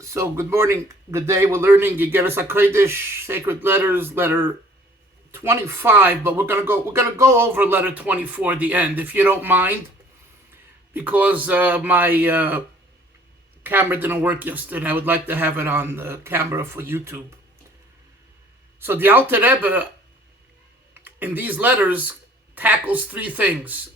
So good morning, good day. We're learning Igeres HaKodesh, Sacred Letters, letter 25, but we're gonna go over letter 24 at the end, if you don't mind, because my camera didn't work yesterday. I would like to have it on the camera for YouTube. So the Alter Rebbe in these letters tackles three things.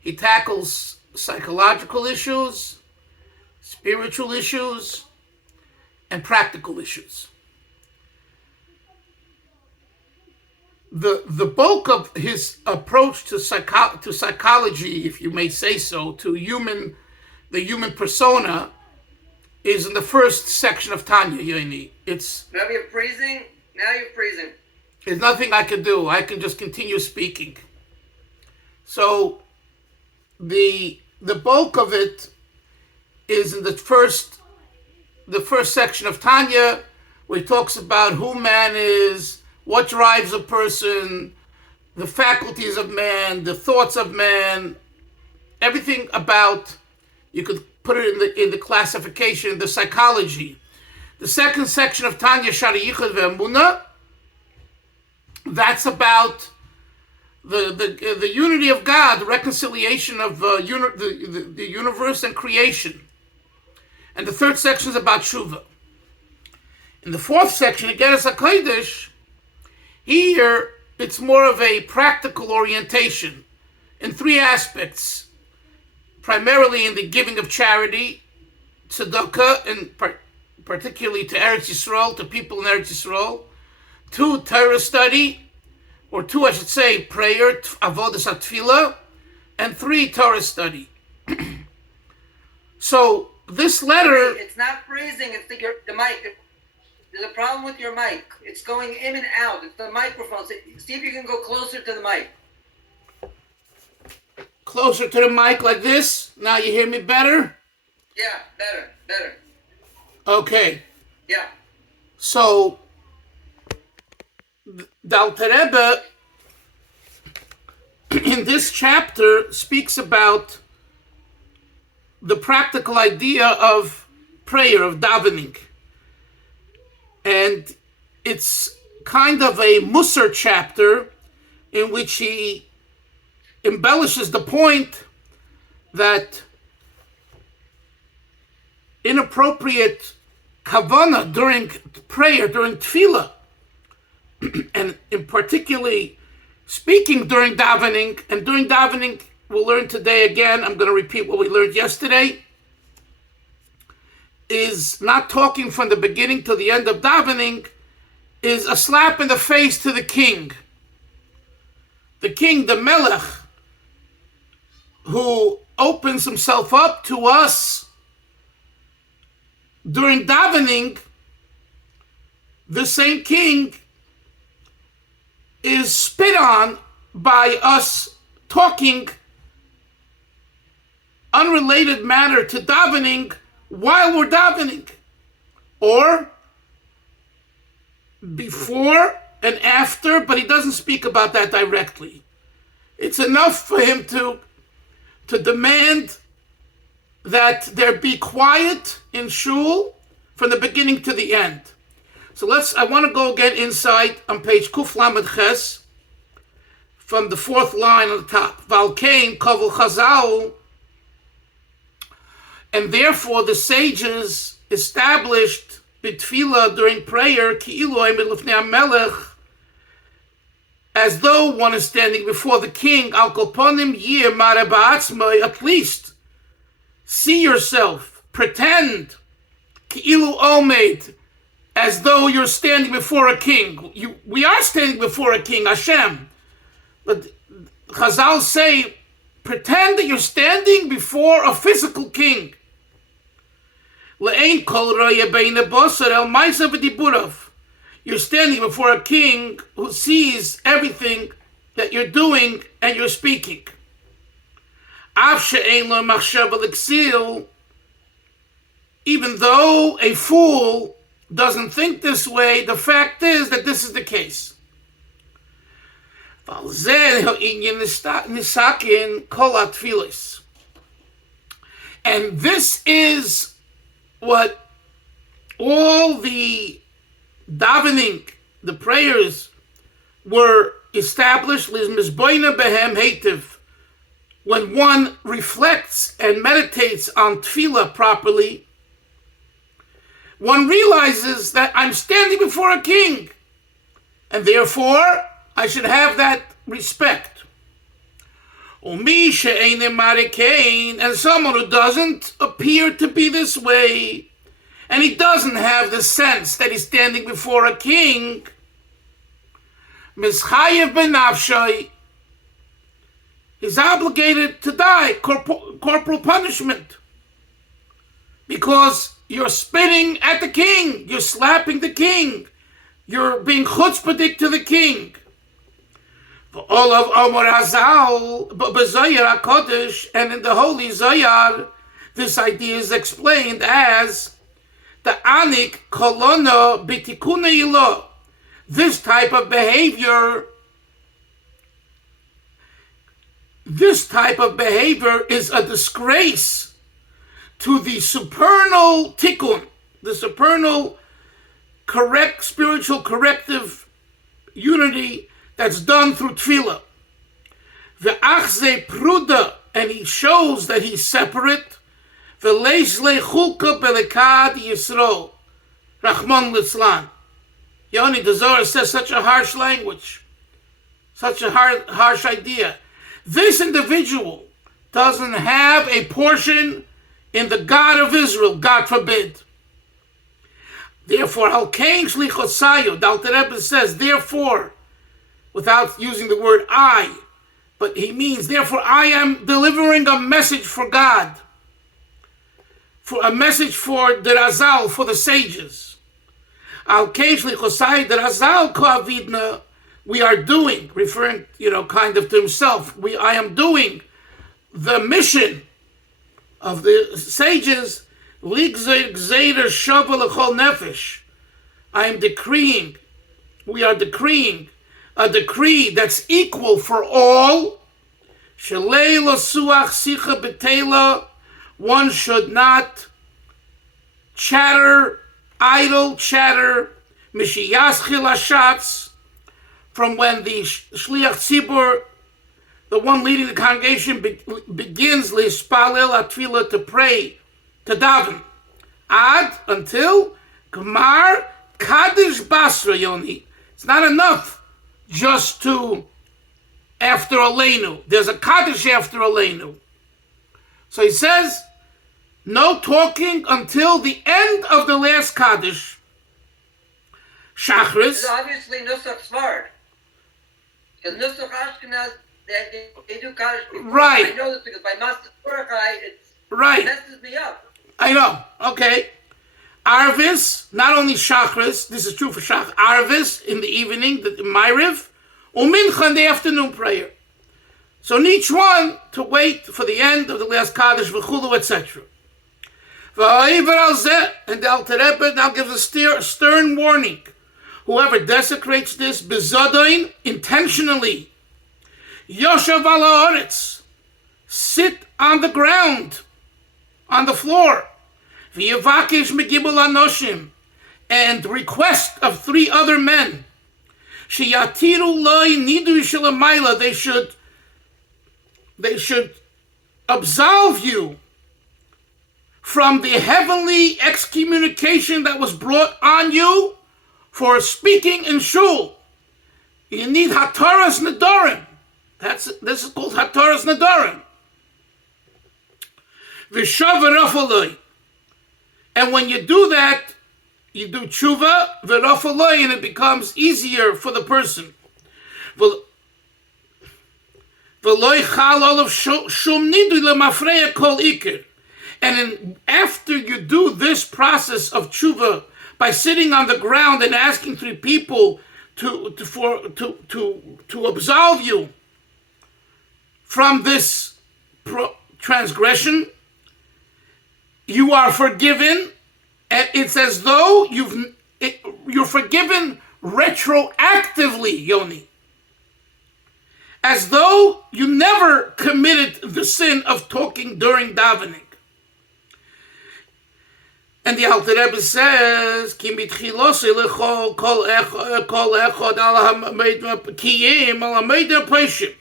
He tackles psychological issues, spiritual issues, and practical issues. The bulk of his approach to psychology, if you may say so, to the human persona, is in the first section of Tanya, Yoni. Now you're freezing. Now you're freezing. There's nothing I can do. I can just continue speaking. So the bulk of it is in the first section of Tanya, where he talks about who man is, what drives a person, the faculties of man, the thoughts of man, everything about, you could put it in the classification, the psychology. The second section of Tanya, Shari Yichud Ve'emuna, that's about the unity of God, the reconciliation of the universe and creation. And the third section is about Shuvah. In the fourth section, Igeres HaKodesh, here it's more of a practical orientation in three aspects. Primarily in the giving of charity, tzedakah, and particularly to Eretz Yisrael, to people in Eretz Yisrael. 2, Torah study, or 2, I should say, prayer, avodas hatfilah, and 3, Torah study. So this letter... It's not freezing, it's the mic. There's a problem with your mic. It's going in and out. It's the microphone. See if you can go closer to the mic. Closer to the mic like this? Now you hear me better? Yeah, better. Okay. Yeah. So, the Alter Rebbe, in this chapter, speaks about the practical idea of prayer, of davening. And it's kind of a Musaar chapter in which he embellishes the point that inappropriate kavanah during prayer, during tefillah, and in particularly speaking during davening, and during davening, we'll learn today again, I'm going to repeat what we learned yesterday, is not talking from the beginning to the end of davening, is a slap in the face to the king. The king, the melech, who opens himself up to us during davening, the same king is spit on by us talking unrelated matter to davening while we're davening, or before and after, but he doesn't speak about that directly. It's enough for him to demand that there be quiet in shul from the beginning to the end. So I want to go again inside on page Kuf Lamed Ches, from the fourth line on the top. Valkein Kavul Chazal, and therefore the sages established bitfila during prayer, ki'ilu lifnei melech, as though one is standing before the king, al kol ponim yeh mare ba'atzmai, at least see yourself, pretend, ki'ilu omed, as though you're standing before a king. We are standing before a king, Hashem. But Chazal say, pretend that you're standing before a physical king. You're standing before a king who sees everything that you're doing and you're speaking. Even though a fool doesn't think this way, the fact is that this is the case. And this is what all the davening, the prayers, were established when one reflects and meditates on tefillah properly. One realizes that I'm standing before a king, and therefore I should have that respect. And someone who doesn't appear to be this way, and he doesn't have the sense that he's standing before a king, Mischayev benafshay, he's obligated to die, corporal punishment, because you're spitting at the king, you're slapping the king, you're being chutzpahdik to the king. All of Omar Hazal, Musaar Igeres HaKodesh, and in the Holy Zohar, this idea is explained as the anik kolona bitikune ilo. This type of behavior is a disgrace to the supernal tikkun, the supernal correct spiritual corrective unity that's done through tefillah. Ve'achze pruda, and he shows that he's separate. Ve'leish lechulka belekad yisro, Rahman litzlan. Yoni, the Zohar says such a harsh language, such a harsh idea. This individual doesn't have a portion in the God of Israel, God forbid. Therefore, Halkein Shlichosayo, the Alter Rebbe says, therefore, without using the word I, but he means, therefore, I am delivering a message for God, for a message for the Razal, for the sages. Halkein Shlichosayo, the Razal Koavidna, we are doing, referring, kind of to himself, I am doing the mission of the sages. I am decreeing, we are decreeing a decree that's equal for all. One should not chatter, idle chatter, from when the Shliach Tzibur, the one leading the congregation, begins Lispalel Atfilah, to pray, to daven, until Gemar Kaddish Basra, Yoni. It's not enough just to after Aleinu. There's a Kaddish after Aleinu. So he says, no talking until the end of the last Kaddish. Shachris. This is obviously Nusach Svard. Because Nusach Ashkenaz, they do Kaddish before. Right. I know this because by Master Torachai, it messes me up. I know. Okay. Arvis, not only Shachris, this is true for Shach, Arvis in the evening, the Ma'ariv, Umincha in the afternoon prayer. So in each one, to wait for the end of the last Kaddish, V'chulu, etc. And the Alter Rebbe now gives a stern warning. Whoever desecrates this, Bezodain, intentionally, Yoshav ala Oretz, sit on the ground, on the floor, V'yevakish megibul anoshim, and request of 3 other men, Sheyatiru loy nidu shelamayla, they should absolve you from the heavenly excommunication that was brought on you for speaking in shul. You need hataras nedarim. This is called hataras nedarim. V'shav v'rafaloi. And when you do that, you do tshuva, v'rafaloi, and it becomes easier for the person. V'loi chal olav shum nidu lemafreya kol iker. And after you do this process of tshuva, by sitting on the ground and asking 3 people to absolve you from this transgression, you are forgiven, and it's as though you're forgiven retroactively, Yoni. As though you never committed the sin of talking during davening. And the Alter Rebbe says, "Ki mitchilosi lechol kol echad al kiyim al hameidem peishim."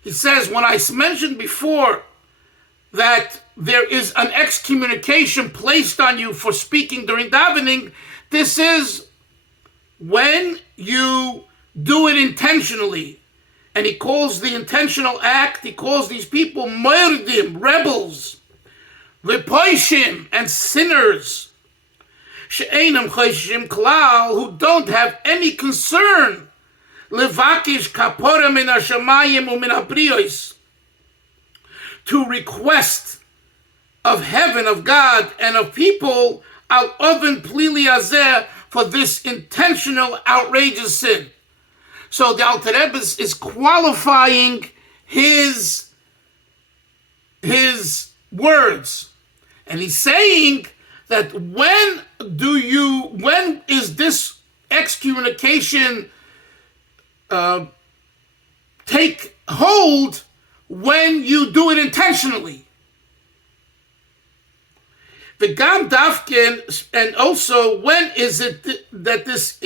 He says, when I mentioned before that there is an excommunication placed on you for speaking during davening, this is when you do it intentionally. And he calls the intentional act, he calls these people moirdim, rebels, lepoishim, and sinners, she'enam choshim klal, who don't have any concern, levakish kapora min hashamayim umin habriyos, to request of heaven, of God, and of people, al oven plili azeh, for this intentional, outrageous sin. So the Alter Rebbe is qualifying his words. And he's saying that when is this excommunication take hold? When you do it intentionally. The Gam Dafkin, and also when is it that this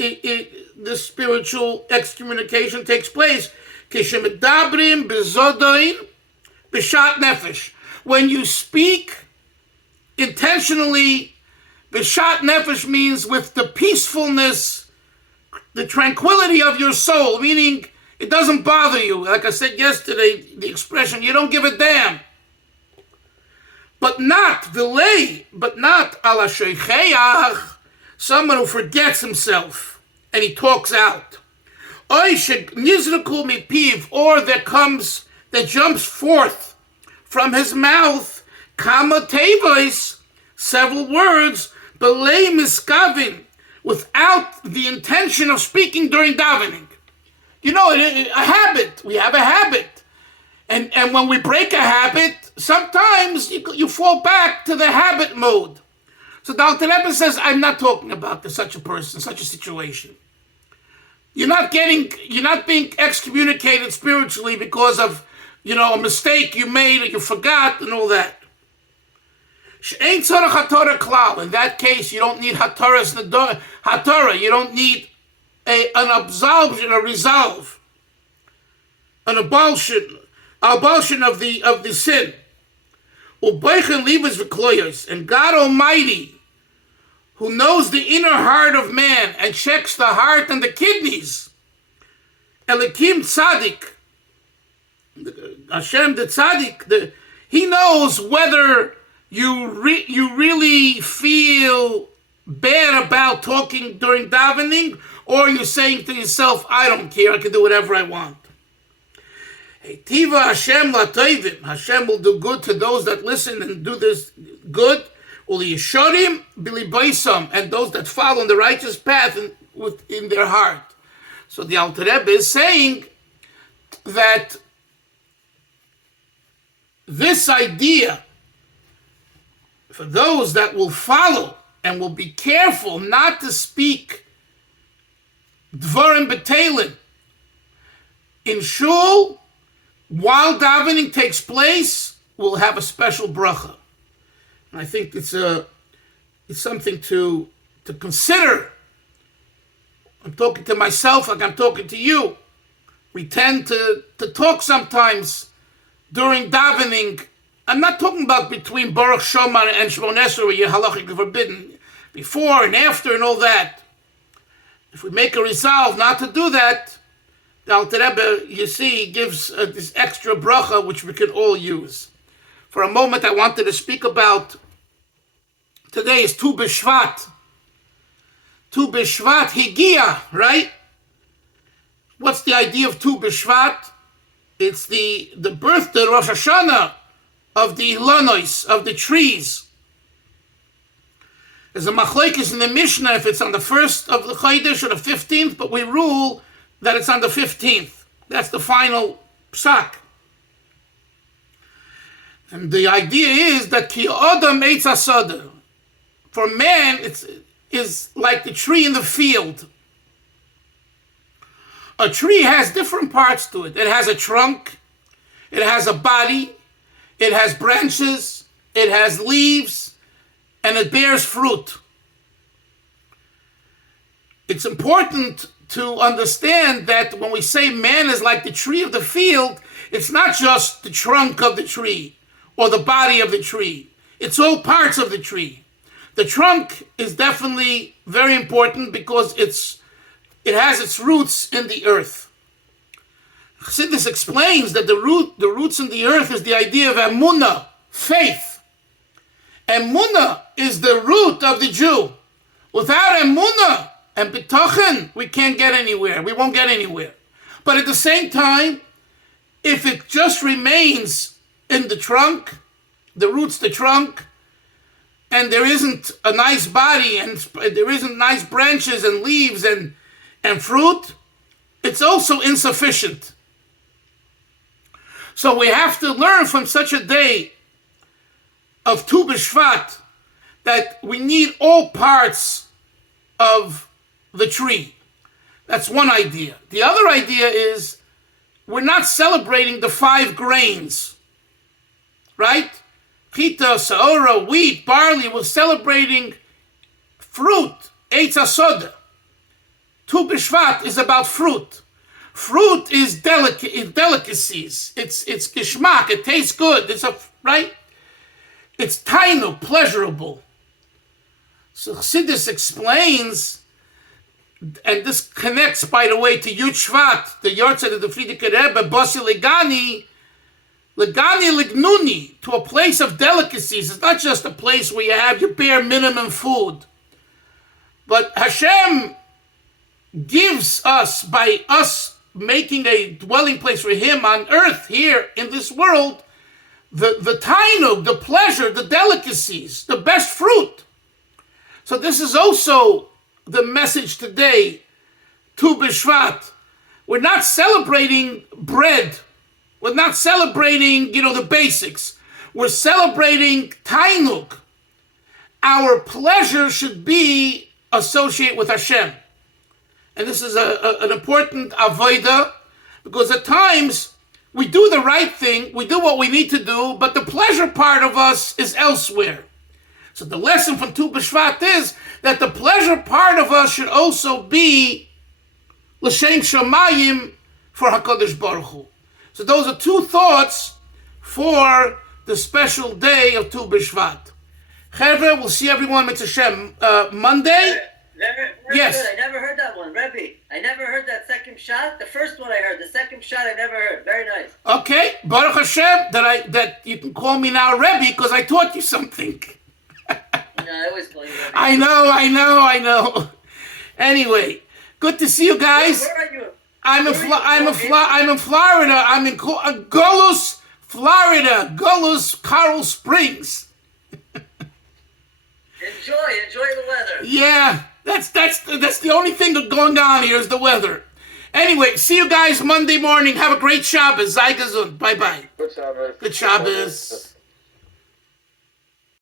spiritual excommunication takes place? Kishemedabrim bezodoin b'shat nefesh. When you speak intentionally, b'shat nefesh means with the peacefulness, the tranquility of your soul, meaning it doesn't bother you. Like I said yesterday, the expression, you don't give a damn. But not ala sheicheach, someone who forgets himself and he talks out. Or that jumps forth from his mouth, kama tevois, several words, belay miskavin, without the intention of speaking during davening. You know, a habit. We have a habit. And when we break a habit, sometimes you fall back to the habit mode. So the Alter Rebbe says, I'm not talking about such a person, such a situation. You're not being excommunicated spiritually because of, a mistake you made or you forgot and all that. In that case, you don't need hatorah. You don't need an absolution, a resolve, an abolition of the sin. And God Almighty, who knows the inner heart of man and checks the heart and the kidneys, Elikim Tzadik, Hashem the Tzadik, He knows whether you really feel bad about talking during davening, or you're saying to yourself, I don't care, I can do whatever I want. Tiva Hashem latoivim. Hashem will do good to those that listen and do this good. Uliyishorim bilibaisam, and those that follow in the righteous path in their heart. So the Alter Rebbe is saying that this idea, for those that will follow and will be careful not to speak dvarim betelin in shul, while davening takes place, we'll have a special bracha. And I think it's something to consider. I'm talking to myself like I'm talking to you. We tend to talk sometimes during davening. I'm not talking about between Baruch Shomar and Shmon Esrei where you're halachically forbidden, before and after and all that. If we make a resolve not to do that, the Alter Rebbe, you see, gives this extra bracha which we can all use. For a moment, I wanted to speak about, today is Tu B'Shvat. Tu B'Shvat Higia, right? What's the idea of Tu B'Shvat? It's the birthday, Rosh Hashanah, of the Ilonos, of the trees. There's a machlokes in the Mishnah if it's on the 1st of the Chodesh or the 15th, but we rule that it's on the 15th. That's the final psak. And the idea is that ki odam eitz hasada. For man, is like the tree in the field. A tree has different parts to it. It has a trunk, it has a body, it has branches, it has leaves, and it bears fruit. It's important to understand that when we say man is like the tree of the field, it's not just the trunk of the tree or the body of the tree. It's all parts of the tree. The trunk is definitely very important because it has its roots in the earth. Chassidus explains that the roots in the earth is the idea of emunah, faith. Emunah is the root of the Jew. Without emunah and bitochen, we can't get anywhere. We won't get anywhere. But at the same time, if it just remains in the trunk, the roots, the trunk, and there isn't a nice body and there isn't nice branches and leaves and fruit, it's also insufficient. So we have to learn from such a day of Tu B'Shvat that we need all parts of the tree. That's one idea. The other idea is we're not celebrating the 5 grains, right? Chita, saora, wheat, barley. We're celebrating fruit, Eitz HaSoda. Tu B'Shvat is about fruit. Fruit is delicacies. It's geschmack. It tastes good. Right? It's tainu, pleasurable. So Chassidus explains, and this connects, by the way, to Yud Shvat, the Yortzeit of the Frierdiker Rebbe, Bosi Legani Lignuni, to a place of delicacies. It's not just a place where you have your bare minimum food. But Hashem gives us, by us making a dwelling place for him on earth, here in this world, the tainug, the pleasure, the delicacies, the best fruit. So this is also the message today, Tu B'Shvat. We're not celebrating bread. We're not celebrating, the basics. We're celebrating tainug. Our pleasure should be associated with Hashem. And this is an important avodah, because at times we do the right thing, we do what we need to do, but the pleasure part of us is elsewhere. So the lesson from Tu B'Shvat is that the pleasure part of us should also be L'Shem Shamayim for HaKadosh Baruch Hu. So those are 2 thoughts for the special day of Tu B'Shvat. Chevre, we'll see everyone, Mitzvah Hashem, Monday. Very yes. Good. I never heard that one, Rebbe. I never heard that second shot. The first one I heard. The second shot I never heard. Very nice. Okay, Baruch Hashem, that you can call me now Rebbe because I taught you something. I always call you Rebbe. I know. Anyway, good to see you guys. Where are you? I'm in Florida. I'm in Gulus, Florida. Gulus, Coral Springs. Enjoy the weather. Yeah, that's the only thing that's going on here is the weather. Anyway, see you guys Monday morning. Have a great Shabbos. Sei gesund. Bye-bye. Good Shabbos. Good Shabbos.